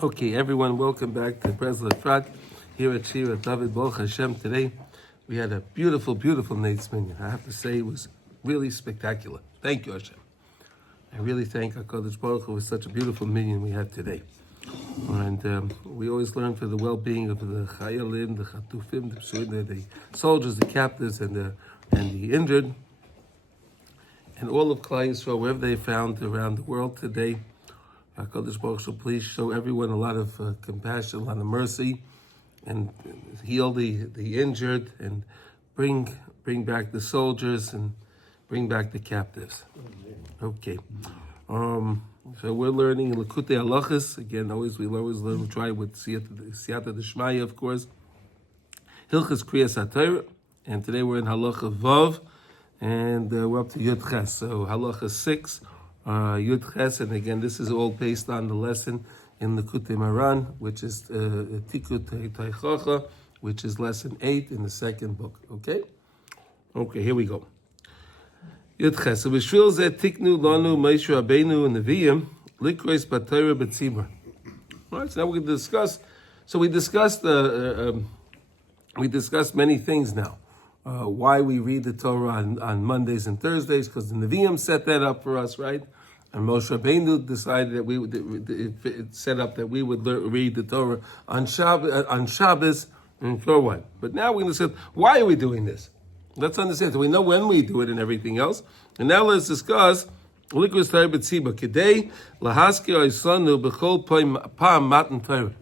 Okay, everyone, welcome back to Breslov Efrat here at Shira David Baruch Hashem. Today we had a beautiful, beautiful Nate's Minyan. I have to say it was really spectacular. Thank you, Hashem. I really thank HaKadosh Baruch Hu for such a beautiful minyan we had today. And we always learn for the well-being of the Chayalim, the Chatufim, the soldiers, the captives, and the injured, and all of Klal Yisrael, wherever they found around the world today. HaKadosh Baruch Hu, please show everyone a lot of compassion, a lot of mercy, and heal the injured, and bring back the soldiers, and bring back the captives. Okay. So we're learning Likutey Halachos. Again, we always learn, we try with Siyata D'Shmaya, of course. Hilchos Kabbalas HaTorah, and today we're in Halacha Vav, and we're up to Yud Ches. So Halacha 6, Yud Ches, and again, this is all based on the lesson in Likutey Maran, which is Tikut Teichacha, which is lesson 8 in the second book. Okay, here we go. Yud Ches. So b'shvil zeh tiknu lanu Moshe Rabbeinu and Neviim likros b'Torah b'tzibur. All right, so now we're going to discuss. So we discussed many things now. Why we read the Torah on Mondays and Thursdays, because the Neviim set that up for us, right? And Moshe Rabbeinu decided that it set up that we would read the Torah on Shabbos and so on. But now we're going to say, why are we doing this? Let's understand. So we know when we do it and everything else. And now let's discuss Likutey Torah b'tzibur. Kedei lahaskir oisanu b'chol pam matan Torah.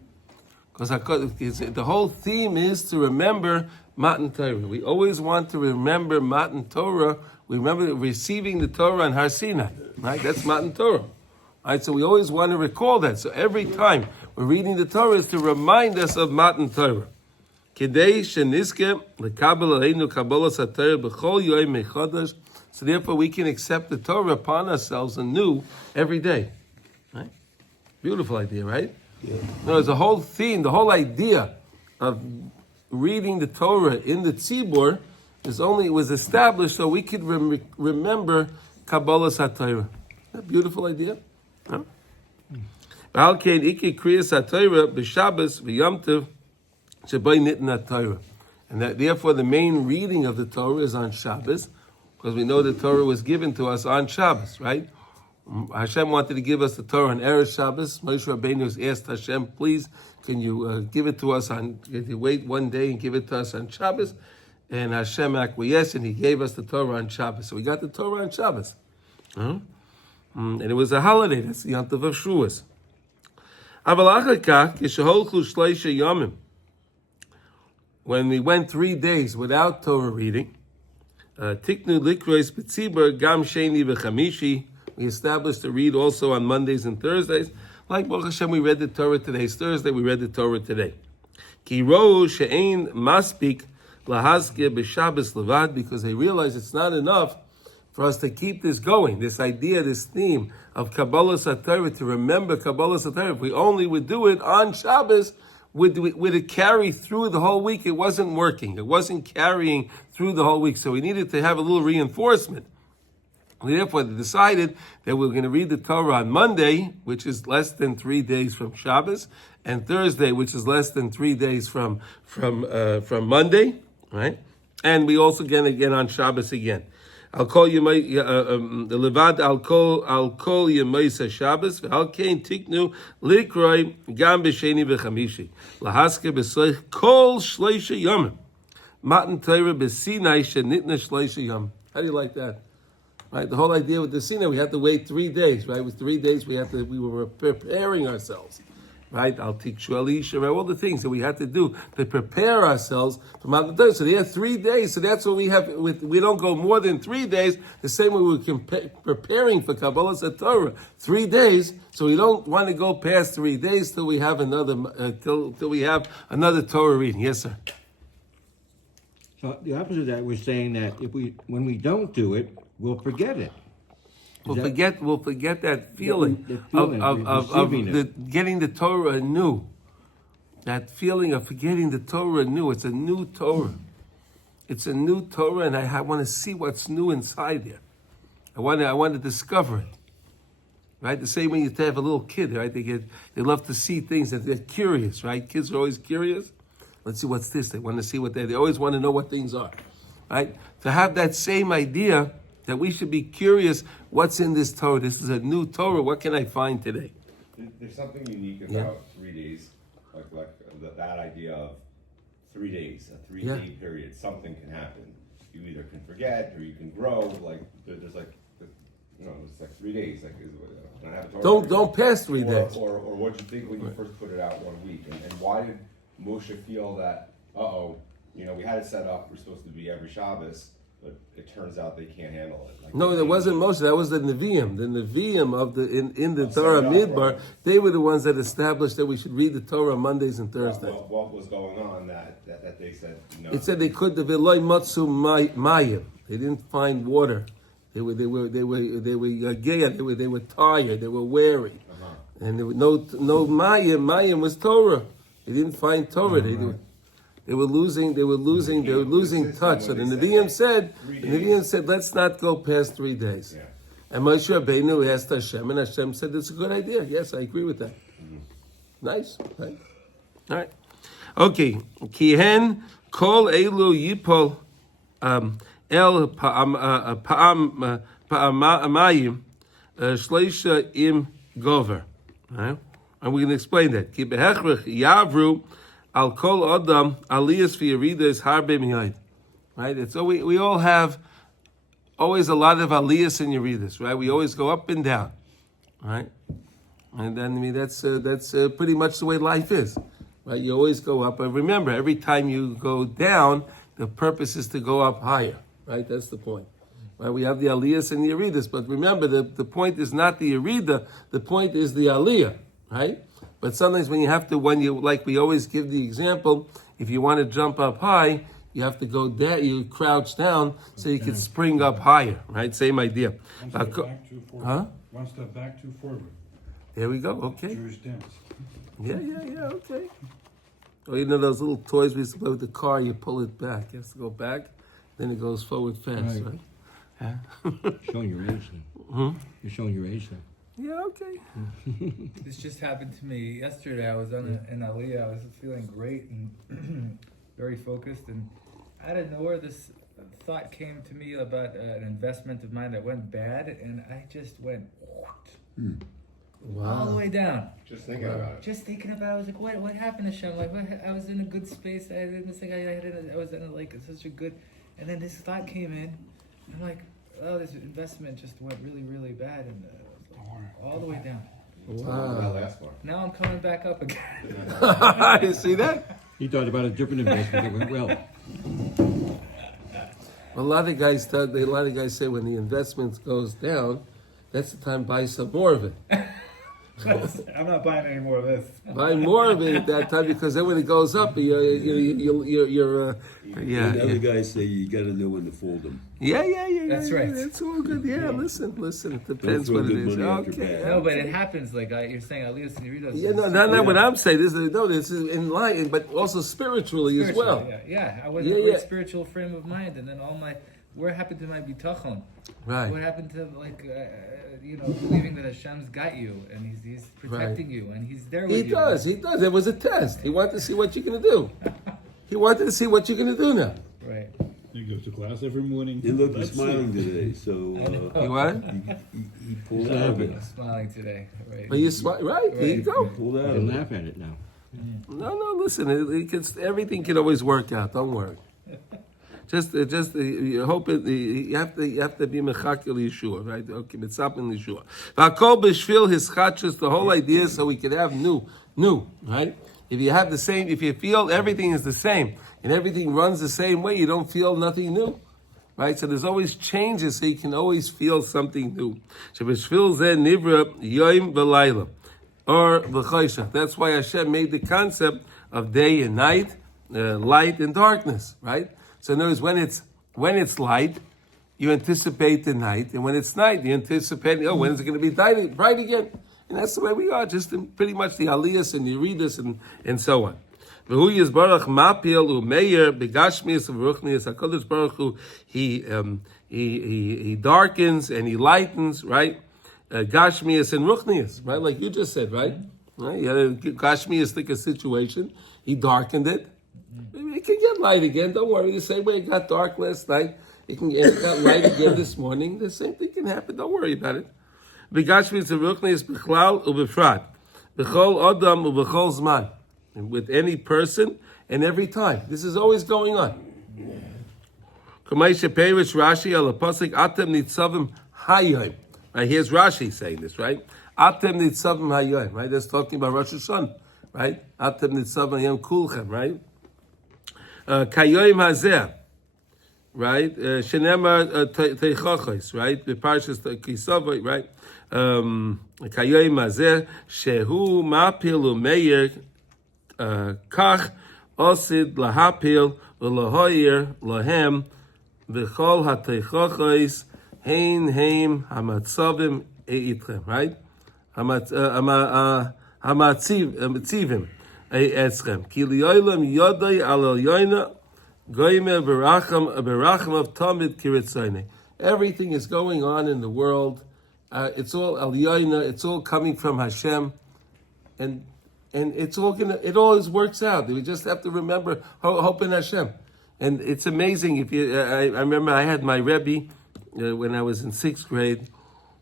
Because the whole theme is to remember Matan Torah. We always want to remember Matan Torah. We remember receiving the Torah on Har Sinai. Right? That's Matan Torah. Right? So we always want to recall that. So every time we're reading the Torah is to remind us of Matan Torah. Kedei shenizke lekabel aleinu Kabbalas HaTorah b'chol yoyim mechodesh. So therefore we can accept the Torah upon ourselves anew every day. Right? Beautiful idea, right? Yeah. There's a whole theme, the whole idea of reading the Torah in the tzibur was established so we could remember Kabbalas HaTorah. That a beautiful idea? Huh? V'alkein iki kriyas HaTorah b'Shabbos v'Yom Tov shebay nitna Torah. And that therefore the main reading of the Torah is on Shabbos, because we know the Torah was given to us on Shabbos, right? Hashem wanted to give us the Torah on Erev Shabbos. Moshe Rabbeinu asked Hashem, please, can you give it to us can you wait one day and give it to us on Shabbos? And Hashem acquiesced, and He gave us the Torah on Shabbos. So we got the Torah on Shabbos. And it was a holiday. That's the Yom Tov of Shavuos. When we went 3 days without Torah reading, Tiknu likros b'tzibur gam sheni v'chamishi. We established to read also on Mondays and Thursdays. Like Baruch Hashem, we read the Torah today. It's Thursday, we read the Torah today. Ki ro she'ein maspik lahaskir b'Shabbos levad, because they realize it's not enough for us to keep this going, this idea, this theme of Kabbalas HaTorah, to remember Kabbalas HaTorah. If we only would do it on Shabbos, would it carry through the whole week? It wasn't working. It wasn't carrying through the whole week. So we needed to have a little reinforcement. We therefore decided that we're going to read the Torah on Monday, which is less than 3 days from Shabbos, and Thursday, which is less than 3 days from Monday, right? And we also again on Shabbos again. I'll call you my the levad. I'll call you Moshe Shabbos. I'll kain tiknu likroi gam b'sheni v'chamishi lahaske b'soich kol shleisha yom matan Torah b'sinai shenitna shleisha yom. How do you like that? Right, the whole idea with the Sinai, we had to wait 3 days. Right, with 3 days we were preparing ourselves. Right, Al Tikshu Alisha, all the things that we had to do to prepare ourselves for Matan Torah. So they had 3 days. So that's what we have. We don't go more than 3 days. The same way we're preparing for Kabbalas HaTorah, 3 days. So we don't want to go past 3 days till we have another till we have another Torah reading. Yes, sir. So the opposite of that, we're saying that when we don't do it, we'll forget it. We'll forget that feeling of getting the Torah anew. That feeling of forgetting the Torah anew. It's a new Torah. It's a new Torah, and I want to see what's new inside there. I want to discover it. right? The same way you have a little kid, right? They love to see things, that they're curious, right? Kids are always curious. Let's see what's this. They want to see what they always want to know what things are, right? To have that same idea that we should be curious, what's in this Torah? This is a new Torah. What can I find today? There's something unique about 3 days, that idea of 3 days, a 3-day period. Something can happen. You either can forget or you can grow. There's it's like 3 days. Can I have a Torah? Don't pass 3 days. Or what you think when you first put it out 1 week, and why did Moshe feel that? We had it set up. We're supposed to be every Shabbos. But it turns out they can't handle it. No, that wasn't Moshe. That was the Nevi'im. The Nevi'im of in the Torah Midbar. They were the ones that established that we should read the Torah on Mondays and Thursdays. What was going on that they said no? It said they could. The Veloy Matsu Mayim. They didn't find water. They were gay. They were tired. They were weary, and there was no Mayim. Mayim was Torah. They didn't find Torah. They were losing touch. So the Nevi'im said, let's not go past 3 days. Yeah. And Moshe Rabbeinu asked Hashem, and Hashem said, it's a good idea. Yes, I agree with that. Nice, right? All right. Okay. Kihen kol elu yipol el pa'amayim shleisha im gover. Right? And we're going to explain that. Ki behechrich yavru al kol adam aliyas v'yeridas harbe miyad. Right? It's so we all have always a lot of aliyas and yeridas, right? We always go up and down, right? And then that's pretty much the way life is, right? You always go up, but remember, every time you go down, the purpose is to go up higher, right? That's the point, right? We have the aliyas and the yeridas, but remember, the point is not the yerida, the point is the aliyah, right? But sometimes we always give the example, if you want to jump up high, you have to go down, you crouch down so you can spring up higher, right? Same idea. One step back, two forward. One step back, two forward. There we go, okay. Jewish dance. Yeah, okay. Or those little toys we used to play with the car, you pull it back. It has to go back, then it goes forward fast, right? Showing your age then. You're showing your age then. Yeah, okay. This just happened to me yesterday. I was on an Aliyah. I was feeling great and very focused, and out of nowhere, this thought came to me about an investment of mine that went bad, and I just went all the way down. Just thinking about it. Just thinking about it, I was like, what happened to Shem? Like, I was in a good space. I didn't think I was in such a good, and then this thought came in. I'm like, oh, this investment just went really, really bad, and all the way down. Wow. That last one. Now I'm coming back up again. You see that? He thought about a different investment that went well. A lot of guys say when the investment goes down, that's the time to buy some more of it. I'm not buying any more of this. Buy more of it at that time, because then when it goes up, you're Other guys say you got to know when to fold them. Yeah. That's right. It's all good. Yeah, listen. It depends what it is. Okay. No, but it happens. Like you're saying, Aliyah and Yeridos. Yeah, no. What I'm saying this is in line, but also spiritually as well. Yeah. I was in a great spiritual frame of mind, and then where happened to my bitachon? Right. What happened to believing that Hashem's got you and He's protecting you and He's there with you. He does. It was a test. He wanted to see what you're going to do. He wanted to see what you're going to do now. Right. He goes to class every morning. He looked smiling today, so You what? he pulled out of it. I'm smiling today. Right. But you right. There you go. He pulled out You of can it. laugh at it now. No. Listen, everything can always work out. Don't worry. Just you hope it. You have to be mechakel Yeshua, right? Okay, mitzap in Yeshua. V'akol b'shvil hischachus. The whole idea is so we can have new, right? If you have the same, if you feel everything is the same and everything runs the same way, you don't feel nothing new, right? So there's always changes, so you can always feel something new. Sheb'shvil zeh nivra yoim v'layla, or v'choshech. That's why Hashem made the concept of day and night, light and darkness, right? So in other words, when it's light, you anticipate the night, and when it's night, you anticipate, when is it going to be bright again? And that's the way we are, just in pretty much the aliyas and the yeridas and so on. V'hu yizbarach mapil u'meir begashmias v'ruchnias HaKadosh Baruch Hu, he darkens and he lightens, right? Gashmias and Ruchnias, right? Like you just said, right? Right? You had a Gashmias-like a situation. He darkened it. Maybe it can get light again. Don't worry. The same way it got dark last night, it got light again this morning. The same thing can happen. Don't worry about it. V'Gashmias and Ruchnias b'chlal u'b'frat. B'chol adam u'b'chol zman. With any person and every time. This is always going on. K'maisha Perish Rashi al Pasuk Atem Nitzavim Hayom. Right, here's Rashi saying this, right? Atem Nitzavim Hayom, right? That's talking about Rosh Hashanah, right? Atem Nitzavim Hayom Kulchem, right? Kayoim Hazeh, right? Shenema Teichachos, right? The Parshas Kisavot, right? Kayoim Hazeh Shehu Mapil Umeir Kach Osid Lahapil Ulahoyer Lahem V'chol hateichachos hein heim hamatzavim eitchem, right? Hamatzivim etzchem. Ki liyolam yodai al elyoina goyme beracham of tamid kiritzoyne. Everything is going on in the world. It's all elyoina. It's all coming from Hashem, and it's all it always works out. We just have to remember hope in Hashem. And it's amazing. If you, I remember I had my Rebbe when I was in 6th grade,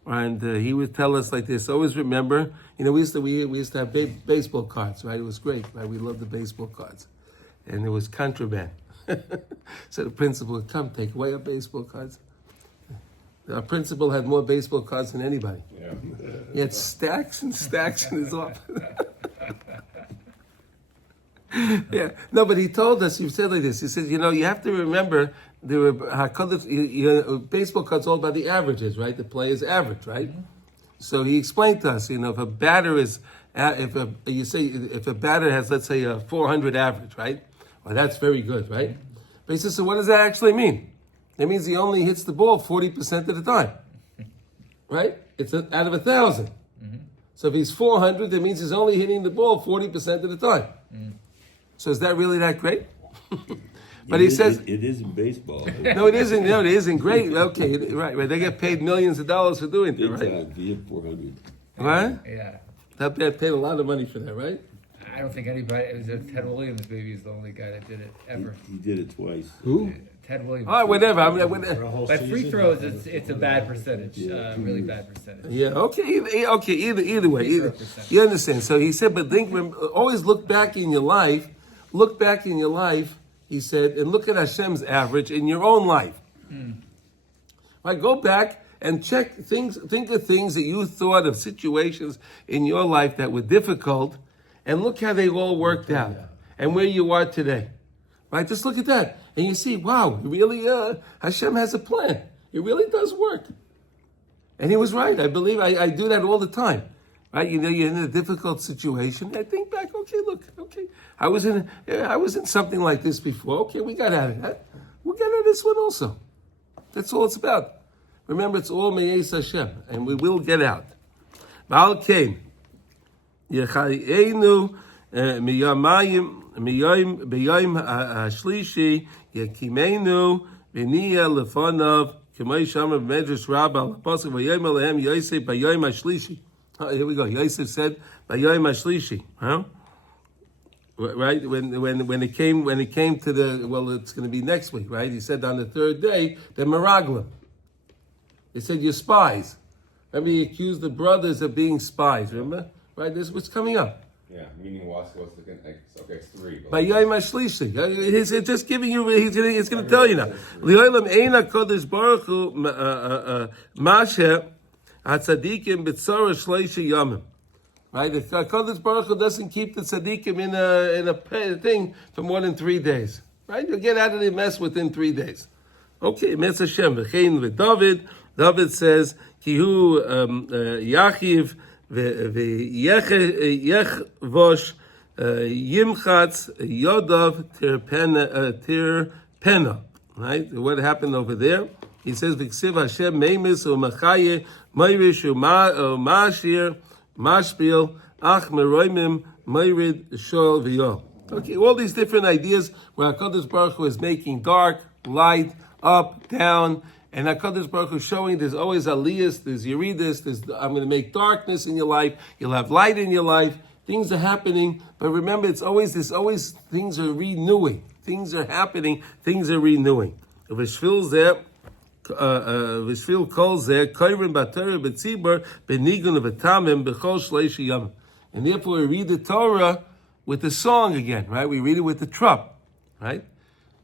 and he would tell us like this: always remember, we used to have baseball cards, right? It was great, right? We loved the baseball cards, and it was contraband. So the principal would come take away our baseball cards. Our principal had more baseball cards than anybody. Yeah. He had stacks and stacks in his office. Yeah, no, but he told us. He said like this. He said, you have to remember there were baseball cards all about the averages, right? The player's average, right? Mm-hmm. So he explained to us, if a batter is, if a batter has, let's say, a 400 average, right? Well, that's very good, right? Mm-hmm. But he says, so what does that actually mean? That means he only hits the ball 40% of the time, right? It's out of 1,000. Mm-hmm. So if he's 400, that means he's only hitting the ball 40% of the time. Mm-hmm. So is that really that great? But he says it isn't baseball. No, it isn't. No, it isn't great. Okay, right. They get paid millions of dollars for doing it, right? He hit 400. Right? Yeah. That paid a lot of money for that, right? I don't think anybody. It was Ted Williams. Maybe he's the only guy that did it ever. He did it twice. Who? Ted Williams. All right, whatever. But free throws, it's a bad percentage. Really bad percentage. Yeah. Okay. Either way, you understand. So he said, but always look back in your life. Look back in your life, he said, and look at Hashem's average in your own life. Right? Go back and check things. Think of things that you thought of situations in your life that were difficult, and look how they all worked out, and where you are today. Right? Just look at that, and you see, wow, really, Hashem has a plan. It really does work. And he was right. I believe I do that all the time. Right? You're in a difficult situation. I think back, I was in something like this before. Okay, we got out of that. We'll get out of this one also. That's all it's about. Remember, it's all Me'ez Hashem, and we will get out. Ba'al Kain, Yechayenu b'yom hashlishi yakimenu v'niya lefonav k'may shamar b'medrash rabbah l'pasuk v'yom alehem Yosef b'yom hashlishi. Here we go. Yosef said b'yom hashlishi. Right, when it came to it's going to be next week, right? He said on the 3rd day, they're meraglim. He said, you're spies. Remember, he accused the brothers of being spies, remember? Right, this is what's coming up. Yeah, meaning what's the it's 3. By Yom HaShlishi. He's just giving you, he's going to tell you now. Li'olam eina kodesh baruch hu mashe hatzadikim b'tzara shleishi yamim. Right, the Kabbalas HaTorah doesn't keep the tzaddikim in a thing for more than 3 days. Right, you'll get out of the mess within 3 days. Okay, Metz Hashem v'chein v'David. David says kihu yachiv v'yechvosh yimchatz yodav tirpena. Right, what happened over there? He says v'ksiv Hashem meimis u'machaye meirish u'mashir. Mashpil, Ach Meroimim, Meirid, Shol, V'yol. Okay, all these different ideas where HaKadosh Baruch Hu is making dark, light, up, down, And HaKadosh Baruch Hu is showing there's always aliyahs, there's yeridus, I'm going to make darkness in your life, you'll have light in your life, things are happening, but remember there's always things are renewing, things are happening, things are renewing. V'shvil kol zeh, koyrim b'Torah b'tzibur, b'nigun v'tamim, b'chol shleishi yom. And therefore we read the Torah with the song again, right? We read it with the trup, right?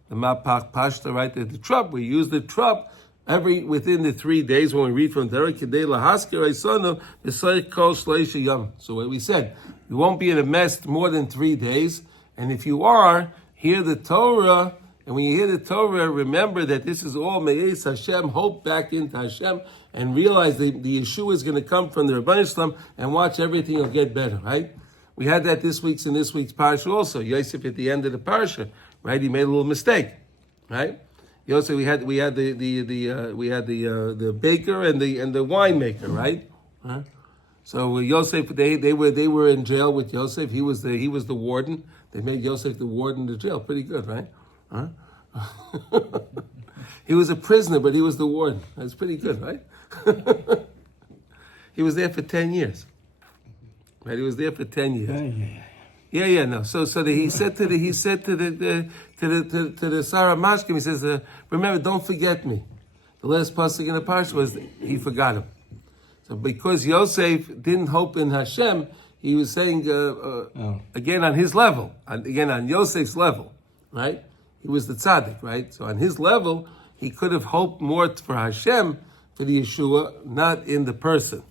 The Mapach Pashta, right? The trup, we use the trup within the 3 days when we read from Torah, Kedei lahaskir eisonu, b'soich kol shleishi yom. So what we said, you won't be in a mess more than 3 days, and if you are, hear the Torah, and when you hear the Torah, remember that this is all Me'ez Hashem, hope back into Hashem, and realize the Yeshua is going to come from the Rebbeinu Shalom, and watch everything will get better, right? We had that in this week's parsha also. Yosef at the end of the parsha, right? He made a little mistake, right? Yosef, we had the baker and the winemaker, right? Huh? So Yosef, they were in jail with Yosef. He was the warden. They made Yosef the warden of the jail. Pretty good, right? Huh? He was a prisoner, but he was the warden. That's pretty good, right? He was there for 10 years. Right, he was there for 10 years. No. So he said to the Sarah Mashkim, he says, remember, don't forget me. The last pasuk in the parsha was he forgot him. So because Yosef didn't hope in Hashem, he was saying again on his level, again on Yosef's level, right? He was the tzaddik, right? So on his level, he could have hoped more for Hashem, for the Yeshua, not in the person.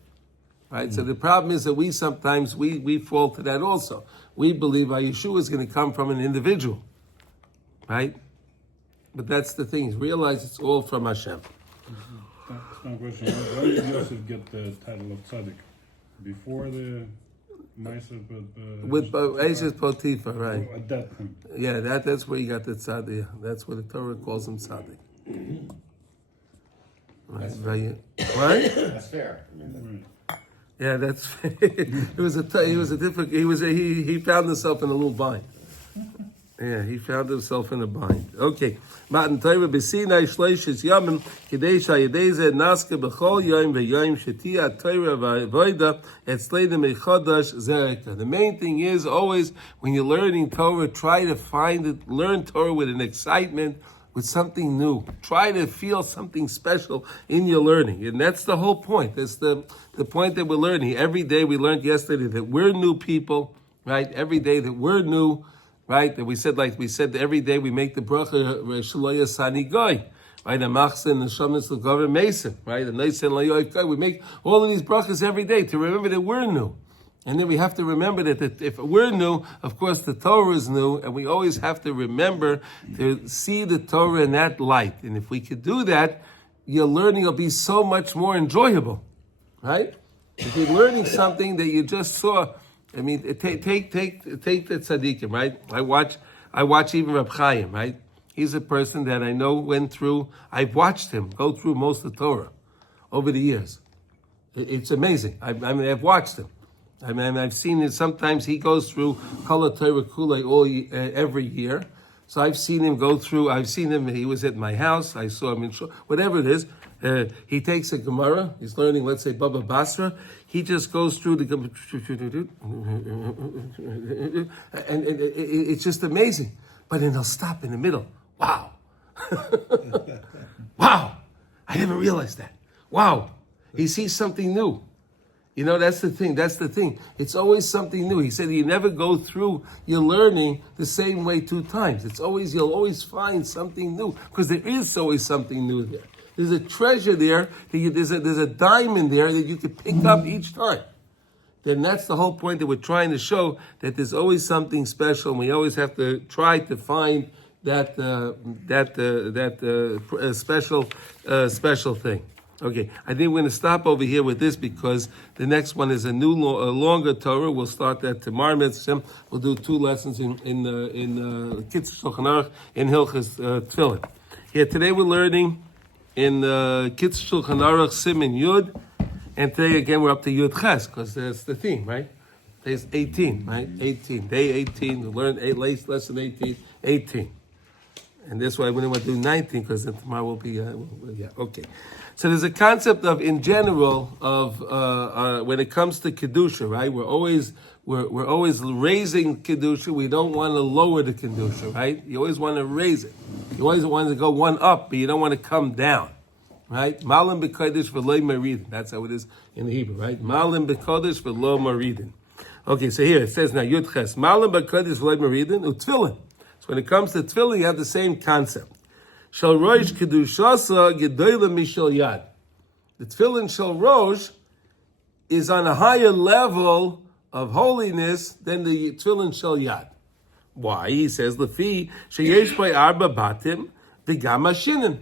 Right? So the problem is that we sometimes we fall to that also. We believe our Yeshua is going to come from an individual. Right? But that's the thing. Realize it's all from Hashem. That's my question. Why did Yosef get the title of tzaddik? Before the Maisa, with Eshes Potiphar, right? At that point. Yeah, that's where you got the tzaddik. That's what the Torah calls him tzaddik. Right? Right? That's fair. I mean, Yeah, that's he found himself in a little bind. Yeah, he found himself in a bind. Okay. Matan Torah b'sinai shleishes yamim kidei shayedei naska b'chol yom v'yom shetia Torah v'avoda etzleidem echodash zereka. The main thing is always when you're learning Torah, try to learn Torah with an excitement, with something new. Try to feel something special in your learning. And that's the whole point. That's the point that we're learning. Every day we learned yesterday that we're new people, right? Every day that we're new, right? That we said that every day we make the bracha Shaloya Sani Goy, right? Amachsen and Shamas L'Gover Mason, right? And Neisen Layoy Goy. We make all of these brachas every day to remember that we're new. And then we have to remember that if we're new, of course the Torah is new, and we always have to remember to see the Torah in that light. And if we could do that, your learning will be so much more enjoyable, right? If you're learning something that you just saw, I mean, take the tzaddikim, right? I watch even Reb Chaim, right? He's a person that I know I've watched him go through most of the Torah over the years. It's amazing. I've watched him. I mean, I've seen it. Sometimes he goes through Kol HaTorah Kulei every year. So I've seen him go through. I've seen him. He was at my house. I saw him in whatever it is. He takes a Gemara. He's learning, let's say, Baba Basra. He just goes through the Gemara, and it's just amazing. But then he'll stop in the middle. Wow, wow! I never realized that. Wow, he sees something new. You know, that's the thing. It's always something new. He said you never go through your learning the same way 2 times. You'll always find something new, because there is always something new there. There's a treasure there. There's a diamond there that you can pick up each time. Then that's the whole point that we're trying to show, that there's always something special, and we always have to try to find that special thing. Okay, I think we're going to stop over here with this, because the next one is a longer Torah. We'll start that tomorrow. We'll do 2 lessons in Kitzur Shulchan Aruch in Hilchos Tefillin. Here today we're learning in Kitzur Shulchan Aruch Siman Yud, and today again we're up to Yud Ches, because that's the theme, right? Today's 18, right? 18, day 18. We learn lesson 18. And that's why I wouldn't want to do 19 because then tomorrow will be, okay. So there's a concept of, in general, of when it comes to Kedusha, right? We're always raising Kedusha. We don't want to lower the Kedusha, right? You always want to raise it. You always want to go one up, but you don't want to come down, right? Malim b'kodesh v'lo maridin. That's how it is in the Hebrew, right? Malim b'kodesh v'lo maridin. Okay, so here it says now, Yud Ches. Malim b'kodesh v'lo maridin u'tfilin. So when it comes to tefillin, you have the same concept. Shal rosh kedushasa gedola mishal yad. The tefillin shal rosh is on a higher level of holiness than the tefillin shal yad. Why? He says lefi sheyesh by arba batim v'gam hashinin.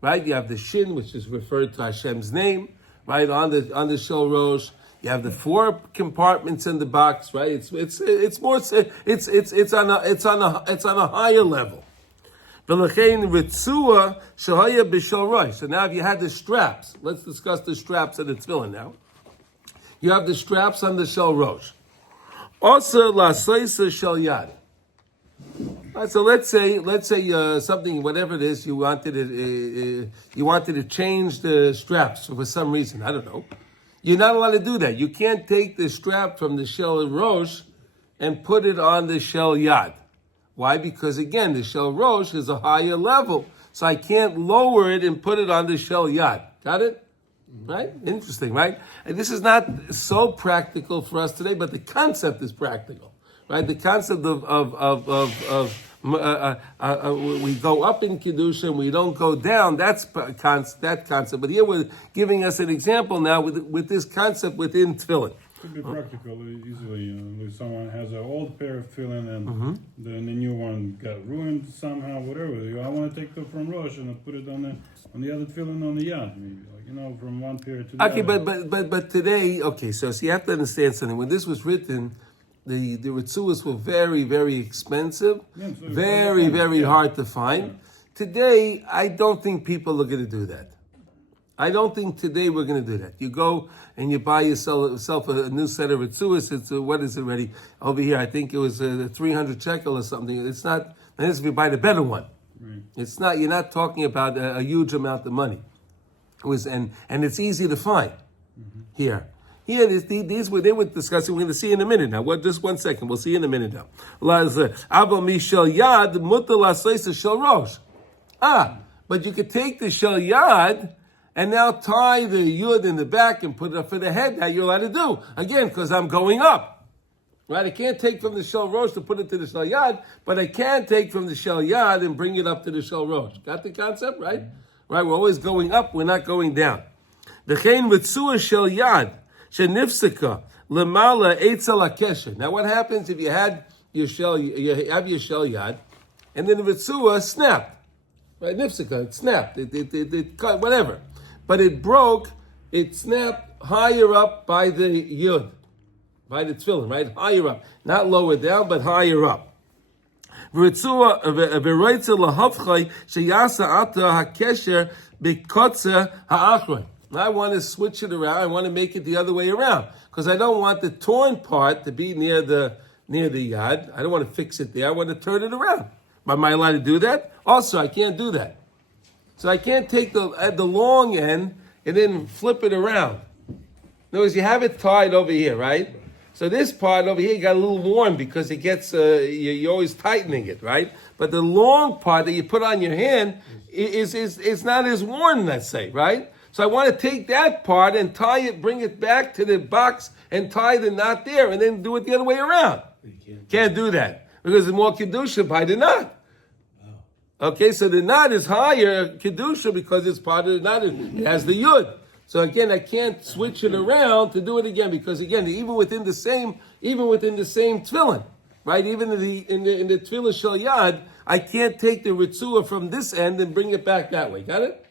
Right? You have the shin, which is referred to Hashem's name. Right on the shal rosh. You have the 4 compartments in the box, right? It's on a higher level. So now if you had the straps, let's discuss the straps of the tefillin now. You have the straps on the shel rosh. Also la soisa shel yad. Right, so let's say something, whatever it is, you wanted to change the straps for some reason. I don't know. You're not allowed to do that. You can't take the strap from the shel rosh and put it on the shel yad. Why? Because again, the shel rosh is a higher level, so I can't lower it and put it on the shel yad. Got it? Right? Interesting, right? And this is not so practical for us today, but the concept is practical, right? The concept we go up in Kedusha and we don't go down, that concept. But here we're giving us an example now with this concept within tefillin. Could be practical easily. If someone has an old pair of tefillin and then the new one got ruined somehow, whatever. I want to take them from Rosh and I'll put it on the other tefillin on the yad, maybe. From one pair to the other. Okay, but today, so you have to understand something. When this was written, the ritzuas were very, very expensive, very, very hard to find. Yeah. Today, I don't think people are going to do that. I don't think today we're going to do that. You go and you buy yourself a new set of ritzuas. It's what is it already over here? I think it was 300 shekel or something. It's not. Unless if you buy the better one, right. It's not. You're not talking about a huge amount of money. And it's easy to find here. Here, these were they were discussing. We're going to see in a minute now. Just 1 second. We'll see in a minute now. But you could take the shel yad and now tie the yud in the back and put it up for the head. That you're allowed to do again because I'm going up. Right? I can't take from the shel rosh to put it to the shel yad, but I can take from the shel yad and bring it up to the shel rosh. Got the concept, right? Right? We're always going up. We're not going down. Now what happens if you have your shel yad, and then the ritzua snapped, right? Nifsika, it snapped, it cut, whatever, but it broke. It snapped higher up by the yud, by the tefillin, right? Higher up, not lower down, but higher up. Now I want to switch it around. I want to make it the other way around because I don't want the torn part to be near the yad. I don't want to fix it there. I want to turn it around. Am I allowed to do that? Also, I can't do that. So I can't take the long end and then flip it around. In other words, you have it tied over here, right? So this part over here got a little worn because it gets, you're always tightening it, right? But the long part that you put on your hand is not as worn, let's say, right? So I want to take that part and tie it, bring it back to the box and tie the knot there and then do it the other way around. You can't do that because it's more Kedusha by the knot. Okay, so the knot is higher Kedusha because it's part of the knot. It has the yud. So again, I can't switch it around to do it again because again, even within the same tefillin, right? Even in the tefillah shel yad, I can't take the ritzua from this end and bring it back that way. Got it?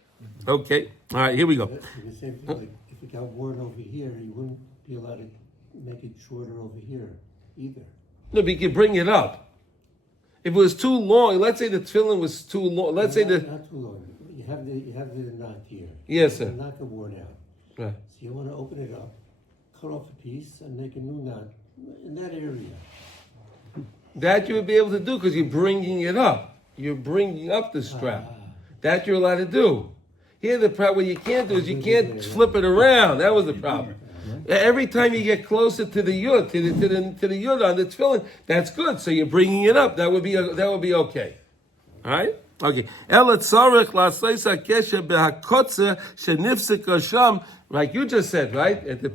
Okay. All right. Here we go. The same thing. Like if it got worn over here, you wouldn't be allowed to make it shorter over here either. No, but you can bring it up. If it was too long, let's say the tefillin was too long. Not too long. You have the knot here. Yes, sir. The knot got worn out. Right. So you want to open it up, cut off a piece, and make a new knot in that area. That you would be able to do because you're bringing it up. you're bringing up the strap. That you're allowed to do. Here, the problem what you can't do is you can't flip it around. That was the problem. Every time you get closer to the yud, to the yud on the tefillin, that's good. So you're bringing it up. That would be okay. All right. Okay. Like you just said, right? At the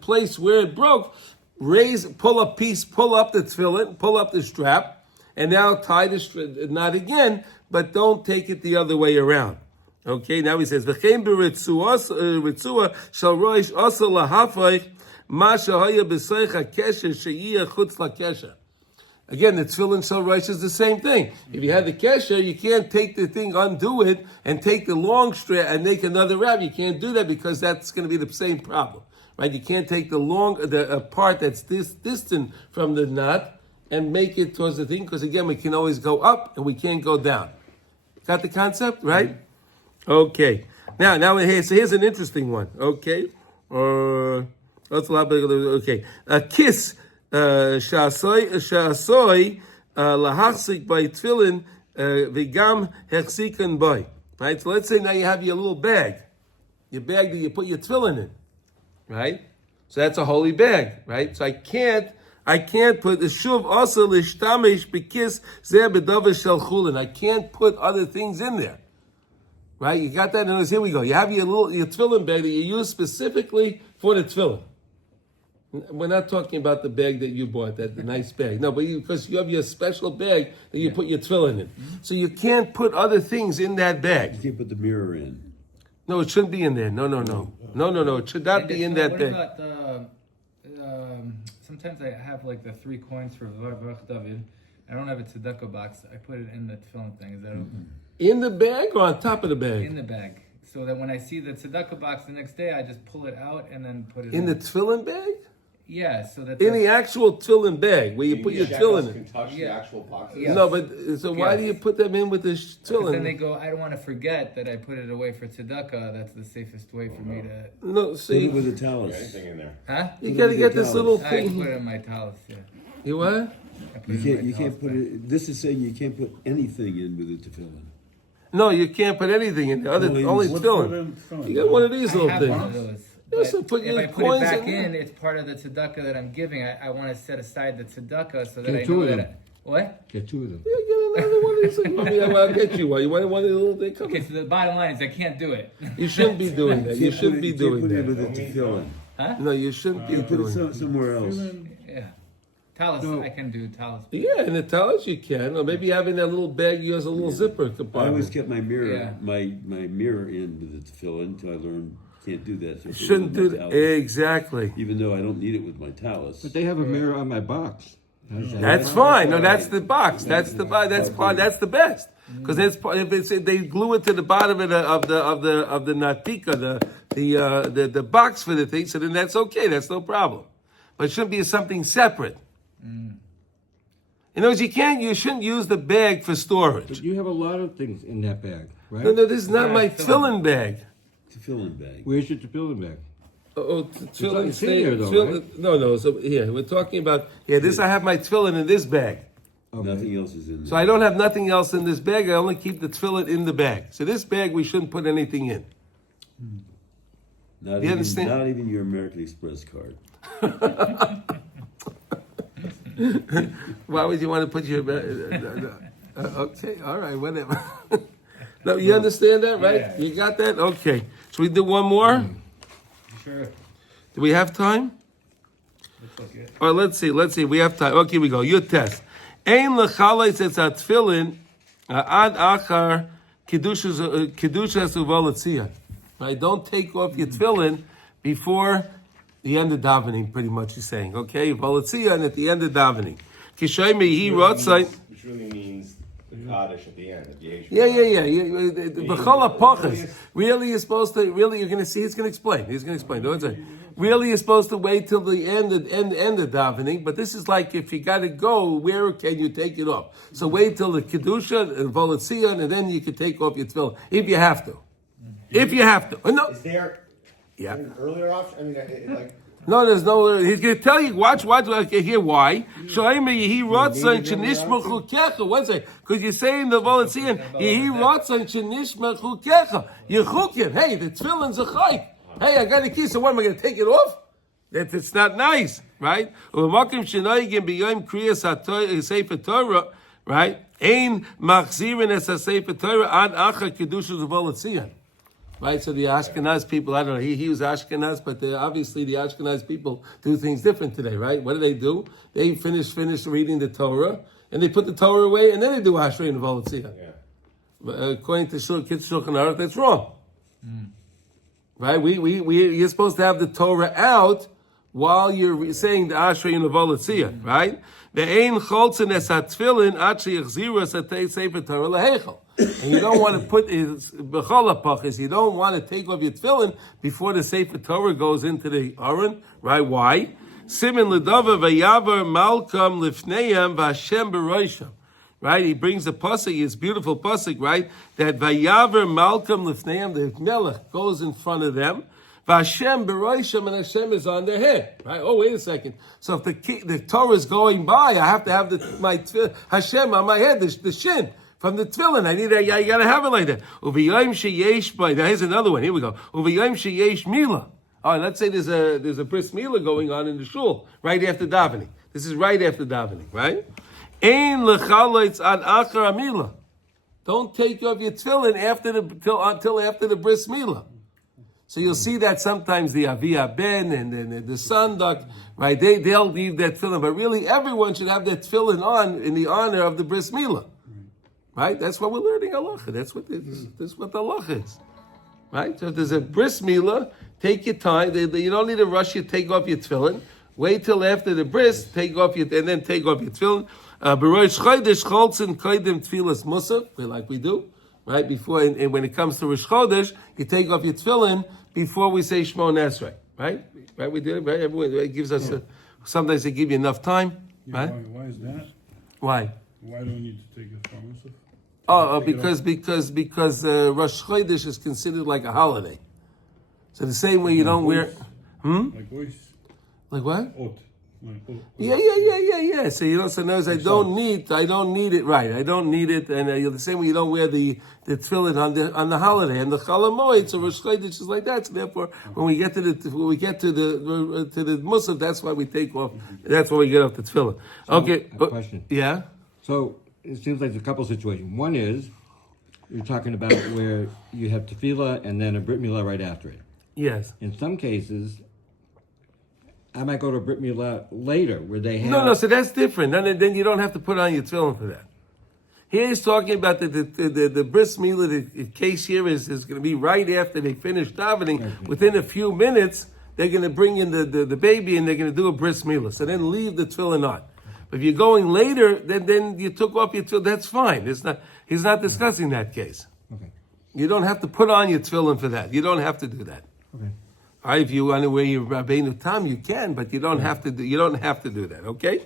place where it broke, pull up the tefillin, pull up the strap, and now tie the knot again, but don't take it the other way around. Okay, now he says, "V'chein b'ritzua shel roish asa lahafreich ma shehaya b'seich hakesher sheyiyah chutz lakesher." Again, the tefillin shel roish is the same thing. If you have the kesher, you can't take the thing, undo it, and take the long strap and make another wrap. You can't do that because that's going to be the same problem, right? You can't take the part that's this distant from the knot and make it towards the thing because again, we can always go up and we can't go down. Got the concept, right? Okay. Now here's an interesting one. Okay. Okay. A kiss. Sha'asoi lahachzik by tefillin v'gam hechzikan by. Right. So let's say now you have your little bag, your bag that you put your tefillin in. Right. So that's a holy bag. Right. So I can't put the shuv also lishtamish b'kiss zeh b'davar shel chulin. I can't put other things in there. Right, you got that? And here we go. You have your tefillin bag that you use specifically for the tefillin. We're not talking about the bag that you bought, the nice bag. No, but because you have your special bag that you put your tefillin in. So you can't put other things in that bag. You can't put the mirror in. No, it shouldn't be in there. No. It should not be in that bag. What about sometimes I have like the 3 coins for Varach David. I don't have a tzedakah box. I put it in the tefillin thing. Is that open? In the bag or on top of the bag? In the bag. So that when I see the tzedakah box the next day, I just pull it out and then put it in the tefillin bag? Yeah, so that in the actual tefillin bag where you put your tefillin in. Can touch the actual box. Yeah. No, but so why do you put them in with the tefillin? Then they go, I don't want to forget that I put it away for tzedakah. That's the safest way for me to. No, see, Put it with a talus. Anything in there. Huh? You got to get this little I thing. put it in my talus. Yeah. You what? You can't put it. This is saying you can't put anything in with the tefillin. No, you can't put anything in there. Only What's tefillin. for them? You got one of these I little have things. one of those. Yeah, so put if your I put coins it back in in, it's part of the tzedakah that I'm giving. I want to set aside the tzedakah so that Get I 2 know of that. them. What? Get 2 of them. Yeah, get another one of these things. I'll get you one. You want one of the little things? Okay, so the bottom line is I can't do it. You shouldn't be doing that. You shouldn't be doing Put it in with that. the tefillin. No, you shouldn't be You put doing it that. somewhere else. Yeah. Talus, No. I can do talus. Yeah, in the talus you can. Or maybe having that little bag, you has a little zipper I always compartment. kept my mirror, Yeah. my mirror in with the tefillin until I learned can't do that. So I put it Shouldn't with do my that. talus. Exactly. Even though I don't need it with my talus. But they have a mirror on my box. That's fine. No, that's the box. That's the That's the best because that's part. If it's they glue it to the bottom of the natika, the box for the thing, so then that's okay. That's no problem. But it shouldn't be something separate. In other words, you shouldn't use the bag for storage. But you have a lot of things in that bag, right? No, this is not my tefillin bag. Tefillin bag. Where's your tefillin bag? Tefillin it's in here, though, tefillin- right? No. So here we're talking about this. I have my tefillin in this bag. Okay. Nothing else is in there. So I don't have nothing else in this bag. I only keep the tefillin in the bag. So this bag we shouldn't put anything in. Not You understand? Not even your American Express card. Why would you want to put your? Okay, all right, whatever. No, you understand that, right? Yeah. You got that? Okay. Should we do one more? Sure. Do we have time? Looks like it. Or let's see. We have time. Okay, we go. Your test. Ein lechalais et tefillin ad achar kedushas uvolatzia. Right? Don't take off your tefillin before the end of davening. Pretty much, he's saying. Okay, volatzia, and at the end of davening. Kishay mehi rotzai. Which really means the Kaddish at the end. At the age. Yeah. B'chol hapachas. Really, you're supposed to. Really, you're going to see. He's going to explain. Don't say. Really, you're supposed to wait till the end of davening. But this is like if you got to go, where can you take it off? So wait till the kedusha and volatzia, and then you can take off your tefillin if you have to. If you have to. No. Is there Yeah. an earlier option? I mean, like No, there's no. He's going to tell you. Watch. Okay, here why. He wrote on Shenishma Chukecha. One second, because you're saying the Volantzian. He wrote on Shenishma Chukecha. You're chukin. Hey, the tefillin's a chayk. Hey, I got a key. So what am I going to take it off? That it's not nice, right? U'makim shenoigim b'yom kriyas sefer Torah, right? Ein machzirin es sefer Torah ad achar kedushas Volantzian. Right, so the Ashkenaz people, I don't know, he was Ashkenaz, but obviously the Ashkenaz people do things different today, right? What do? They finish reading the Torah, and they put the Torah away, and then they do Ashrei and Volatzia. Yeah. According to Kitzur Shulchan Aruch, that's wrong. Right? You're supposed to have the Torah out while you're saying the Ashrei and Volatzia, right? The ein cholzen es hatfilin ad sheyachziru es hatei sefer Torah lehechel. And you don't want to put b'cholapachis. You don't want to take off your tefillin before the Sefer Torah goes into the Aron, right? Why? Simin ledava vayavar malkam lifneiam v'Hashem b'roisham. Right? He brings a pasuk. It's beautiful pasuk, right? That vayavar malkam lifneiam, the melech goes in front of them. V'Hashem b'roisham, and Hashem is on their head. Right? Oh, wait a second. So if the Torah is going by, I have to have my Hashem on my head, the shin. From the tefillin, I gotta have it like that. Uviyayim sheyesh by. Here's another one. Here we go. Uviyayim sheyesh mila. All right, let's say there's a bris mila going on in the shul right after davening. This is right after davening, right? Ein lechalitz ad achar mila. Don't take off your tefillin until after the bris mila. So you'll see that sometimes the Aviyah Ben and the Sandak, right? They'll leave that tefillin, but really everyone should have that tefillin on in the honor of the bris mila. Right? That's what we're learning halacha. That's what the halacha is. Right? So if there's a bris milah, take your time. You don't need to rush you, take off your tefillin. Wait till after the bris, and then take off your tefillin. B'rosh chodesh cholzen koydem tefillas musaf, like we do. Right? Before, and when it comes to Rosh Chodesh, you take off your tefillin before we say Shmon Esrei. Right? Right? We did it, right? Everyone, it gives us, sometimes they give you enough time. Right? Why is that? Why? Why do we need to take it from musaf? Because Rosh Chodesh is considered like a holiday. So the same way you don't wear, Like voice. like what? Oat. Yeah. So so in other words, I don't need it. Right, I don't need it, and the same way you don't wear the tefillin on the holiday and the Chalamoid. So Rosh Chodesh is like that. So therefore, when we get to the Musaf, that's why we take off. That's why we get off the tefillin. Okay, question. Yeah. So it seems like there's a couple situations. One is you're talking about where you have tefillah and then a brit milah right after it. Yes. In some cases, I might go to a brit milah later where they have... No, so that's different. Then you don't have to put on your tefillin for that. Here he's talking about the bris milah. The case here is going to be right after they finish davening. Okay. Within a few minutes, they're going to bring in the baby and they're going to do a bris milah. So then leave the tefillin on. But if you're going later, then you took off your tefillin. That's fine. He's not discussing that case. Okay. You don't have to put on your tefillin for that. You don't have to do that. Okay. All right, if you want to wear your Rabbeinu Tam, you can, but you don't have to do that. Okay.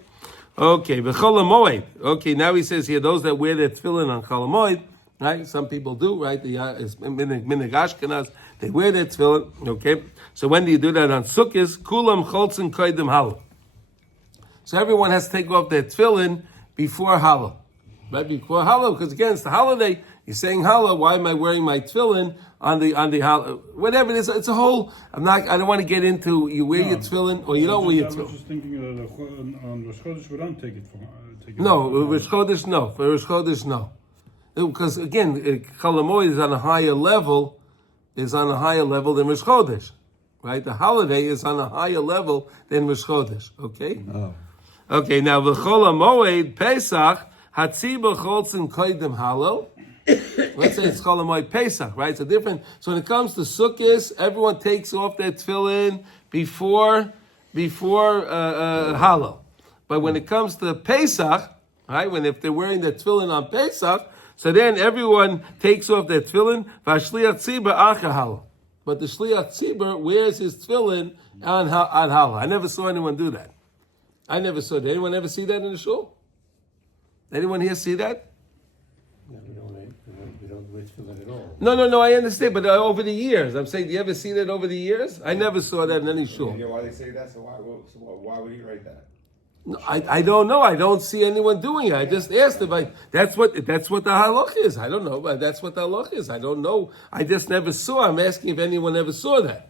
Okay. V'chol hamoed. Okay. Now he says here, those that wear their tefillin on Chol hamoed, right? Some people do, right? It's Minhag Ashkenaz. They wear their tefillin. Okay. So when do you do that on Sukkos? Kulam cholzen koydem halal. So everyone has to take off their tefillin before Halal. Right? Before Halal, because again, it's the holiday. You're saying Halal, why am I wearing my tefillin on the Halal? Whatever it is, it's a whole, I don't want to get into, you wear your tefillin or you don't wear your tefillin. I was just thinking on Rosh Chodesh, we don't take it from... No, Rosh Chodesh, no. For Rosh Chodesh, no. Because again, Chol hamoed is on a higher level than Rosh Chodesh. Right? The holiday is on a higher level than Rosh Chodesh. Okay? Oh. Okay, now v'chol hamoed Pesach hatziba cholzen koydem halal. Let's say it's chol hamoed Pesach, right? It's a different. So when it comes to Sukkos, everyone takes off their tefillin before halal. But when it comes to Pesach, right? If they're wearing their tefillin on Pesach, so then everyone takes off their tefillin v'shliach tzibur acher halal. But the shliach tzibur wears his tefillin on halal. I never saw anyone do that. Did anyone ever see that in the shul? Anyone here see that? No, we don't wear tefillin at all. No, I understand, but over the years, I'm saying, do you ever see that over the years? I never saw that in any shul. You know why they say that? So why would he write that? No, I don't know. I don't see anyone doing it. I just asked if that's what the halach is. I don't know, but that's what the halach is. I don't know. I just never saw. I'm asking if anyone ever saw that.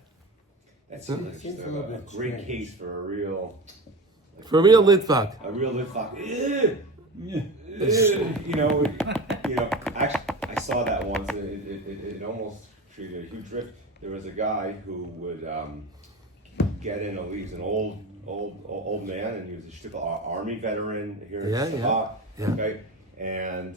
That seems like just a great case for a real Litvak. A real Litvak. Actually, I saw that once. It almost treated a huge rift. There was a guy who would get in. He's an old man, and he was a shtickle army veteran here in Shabbat. Yeah. Okay, and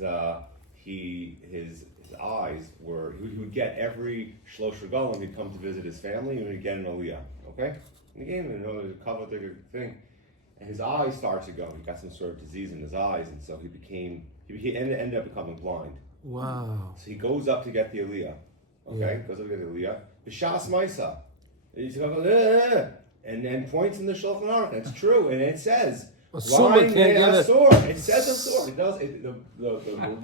his eyes were. He would get every Shlosh Regalim. He'd come to visit his family, and he'd get an aliyah. Okay, and again, there's a Kabbalah thing. And his eyes started to go. He got some sort of disease in his eyes, and so he ended up becoming blind. Wow. So he goes up to get the aliyah. Okay, goes up to get the aliyah. B'shas Maisa. He's going, and then points in the Shulchan Aruch. That's true, and it says Asur can't get a sword. It says Asur. It does. The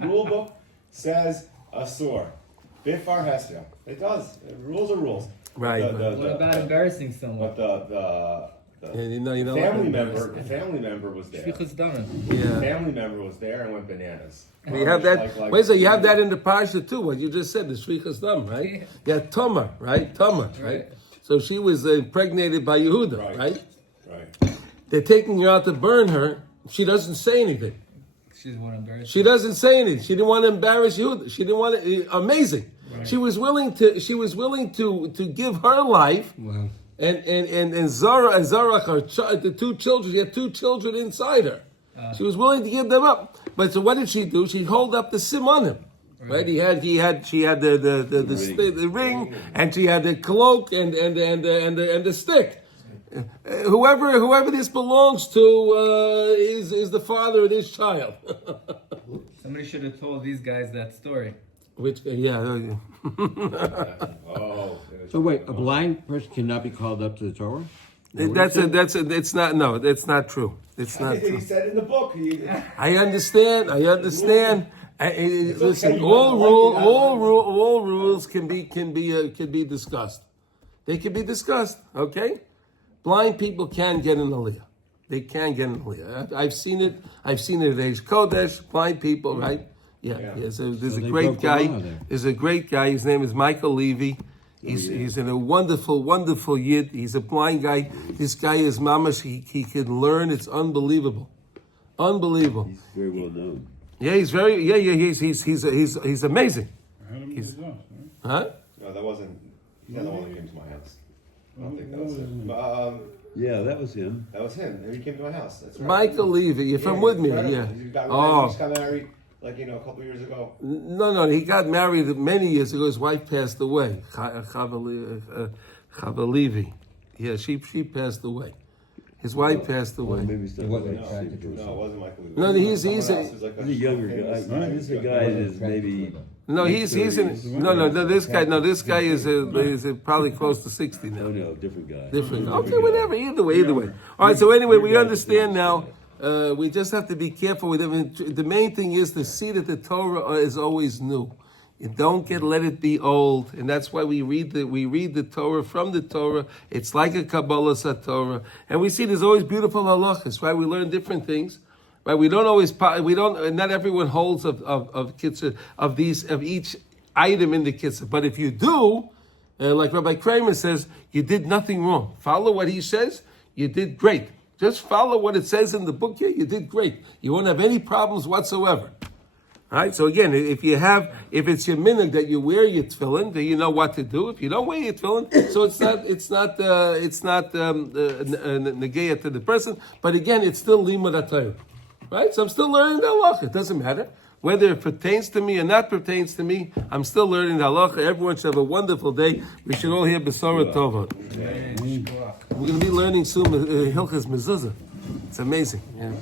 rule book says Asur. Bifar Hestia. It does. Rules are rules. Right. What about embarrassing someone? But the family member was there. Shvichus damim. The family member was there and went bananas. You have that. Wait a second, you have that in the parsha too. What you just said, the Shvichas Dam, right? Yeah, Tamar, right? Right. So she was impregnated by Yehuda, right? Right. They're taking her out to burn her. She doesn't say anything. She doesn't want to embarrass. She doesn't say anything. She didn't want to embarrass Yehuda. She didn't want to. Amazing. Right. She was willing to give her life. Wow. And Zara, the two children, she had two children inside her. She was willing to give them up. But so what did she do? She held up the sim on him. Right? She had the ring, and she had the cloak and the stick. Whoever this belongs to is the father of this child. Somebody should have told these guys that story. So wait, a blind person cannot be called up to the Torah? It's not true. It's not true. He said in the book. I understand. Listen, all rules can be discussed. They can be discussed. Okay, blind people can get an aliyah. They can get an aliyah. I've seen it. I've seen it at Eish Kodesh. Blind people, right? Yeah. There's a great guy. There's a great guy. His name is Michael Levy. He's in a wonderful yid. He's a blind guy. This guy is mamash. He can learn. It's unbelievable. He's very well known. Yeah, he's very. He's amazing. Huh? No, that wasn't. He's not the one that came to my house. I don't think that was him. Yeah, that was him. That was him. He came to my house. That's right. Michael Levy. You're from with me. Yeah. He just got married. A couple years ago. No, he got married many years ago. His wife passed away. Chava Levy. Yeah, she passed away. His wife passed away. Maybe it's not No, it wasn't Michael Levy. No, he's a younger guy. This is a guy that is maybe. No, he's in. No. This guy is probably close to 60 now. No, different guy. Okay, whatever. Either way. All right. So anyway, we understand now. We just have to be careful with it. The main thing is to see that the Torah is always new. You don't let it be old, and that's why we read the Torah from the Torah. It's like a Kabbalas HaTorah, and we see there's always beautiful halachos, right? We learn different things, right? Not everyone holds of kitzur of each item in the kitzur, but if you do, like Rabbi Kramer says, you did nothing wrong. Follow what he says, you did great. Just follow what it says in the book here, you did great. You won't have any problems whatsoever. All right, so again, if it's your minhag that you wear your tefillin, then you know what to do. If you don't wear your tefillin, so it's not negaya to the person. But again, it's still limud HaTorah, right? So I'm still learning the halacha. It doesn't matter whether it pertains to me or not pertains to me. I'm still learning the halacha. Everyone should have a wonderful day. We should all hear Besorah Tova. We're going to be learning soon Hilchas Mezuzah. It's amazing. Yeah.